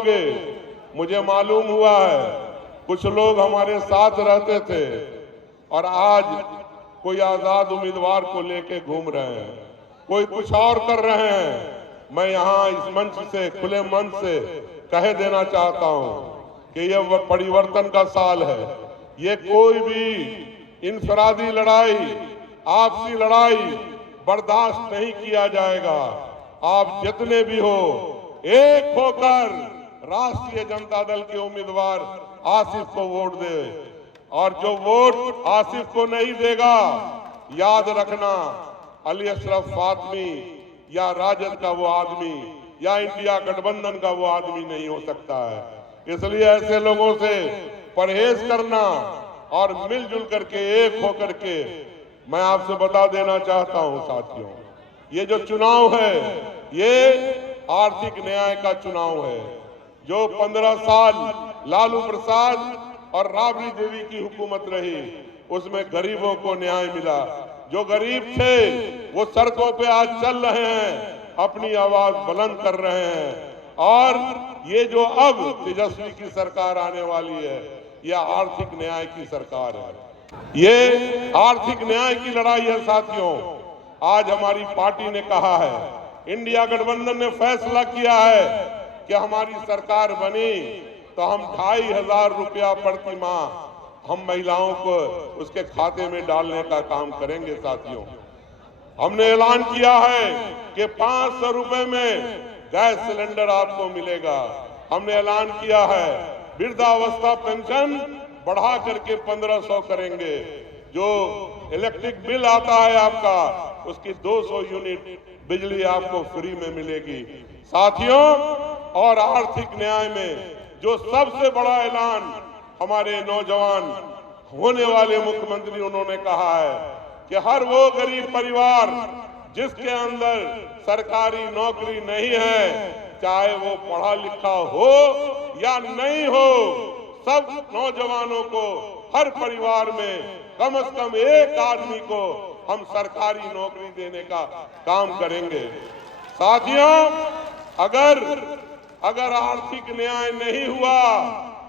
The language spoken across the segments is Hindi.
मुझे मालूम हुआ है कुछ लोग हमारे साथ रहते थे और आज कोई आजाद उम्मीदवार को लेके घूम रहे हैं, कोई कुछ और कर रहे हैं। मैं यहाँ इस मंच से, खुले मंच से कह देना चाहता हूँ कि यह परिवर्तन का साल है। ये कोई भी इंफरादी लड़ाई, आपसी लड़ाई बर्दाश्त नहीं किया जाएगा। आप जितने भी हो, एक होकर राष्ट्रीय जनता दल के उम्मीदवार आसिफ को वोट दे, और जो वोट आसिफ को नहीं देगा, याद रखना अली अशरफ फातमी या राजद का वो आदमी या इंडिया गठबंधन का वो आदमी नहीं हो सकता है। इसलिए ऐसे लोगों से परहेज करना और मिलजुल करके, एक होकर के, मैं आपसे बता देना चाहता हूं साथियों, ये जो चुनाव है ये आर्थिक न्याय का चुनाव है। जो 15 साल लालू प्रसाद और राबड़ी देवी की हुकूमत रही, उसमें गरीबों को न्याय मिला। जो गरीब थे वो सड़कों पे आज चल रहे हैं, अपनी आवाज बुलंद कर रहे हैं। और ये जो अब तेजस्वी की सरकार आने वाली है, यह आर्थिक न्याय की सरकार है। ये आर्थिक न्याय की लड़ाई है साथियों। आज हमारी पार्टी ने कहा है, इंडिया गठबंधन ने फैसला किया है कि हमारी सरकार बनी तो हम 2500 रुपया प्रति माह हम महिलाओं को उसके खाते में डालने का काम करेंगे साथियों। हमने ऐलान किया है कि 500 रुपए में गैस सिलेंडर आपको मिलेगा। हमने ऐलान किया है वृद्धावस्था पेंशन बढ़ा करके 1500 करेंगे। जो इलेक्ट्रिक बिल आता है आपका, उसकी 200 यूनिट बिजली आपको फ्री में मिलेगी साथियों। और आर्थिक न्याय में जो सबसे बड़ा ऐलान हमारे नौजवान होने वाले मुख्यमंत्री उन्होंने कहा है कि हर वो गरीब परिवार जिसके अंदर सरकारी नौकरी नहीं है, चाहे वो पढ़ा लिखा हो या नहीं हो, सब नौजवानों को, हर परिवार में कम से कम एक आदमी को हम सरकारी नौकरी देने का काम करेंगे साथियों। अगर आर्थिक न्याय नहीं हुआ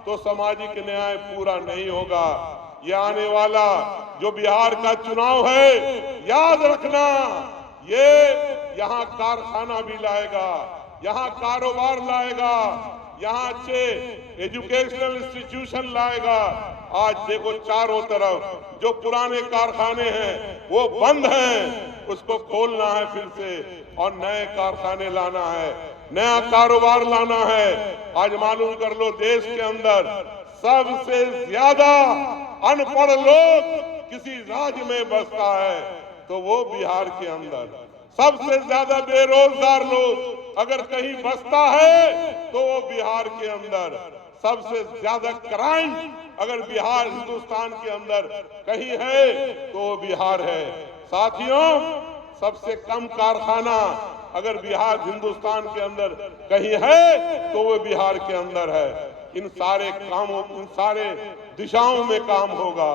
तो सामाजिक न्याय पूरा नहीं होगा। ये आने वाला जो बिहार का चुनाव है, याद रखना, ये यहाँ कारखाना भी लाएगा, यहाँ कारोबार लाएगा, यहाँ अच्छे एजुकेशनल इंस्टीट्यूशन लाएगा। आज देखो चारों तरफ जो पुराने कारखाने हैं वो बंद हैं, उसको खोलना है फिर से और नए कारखाने लाना है, नया कारोबार लाना है। आज मालूम कर लो, देश के अंदर सबसे ज्यादा अनपढ़ लोग किसी राज्य में बसता है तो वो बिहार के अंदर, सबसे ज्यादा बेरोजगार लोग अगर कहीं बसता है तो वो बिहार के अंदर, सबसे ज्यादा क्राइम अगर बिहार हिंदुस्तान के अंदर कहीं है तो वो बिहार है साथियों। सबसे कम कारखाना अगर बिहार हिंदुस्तान के अंदर कहीं है तो वो बिहार के अंदर है। इन सारे कामों, इन सारे दिशाओं में काम होगा।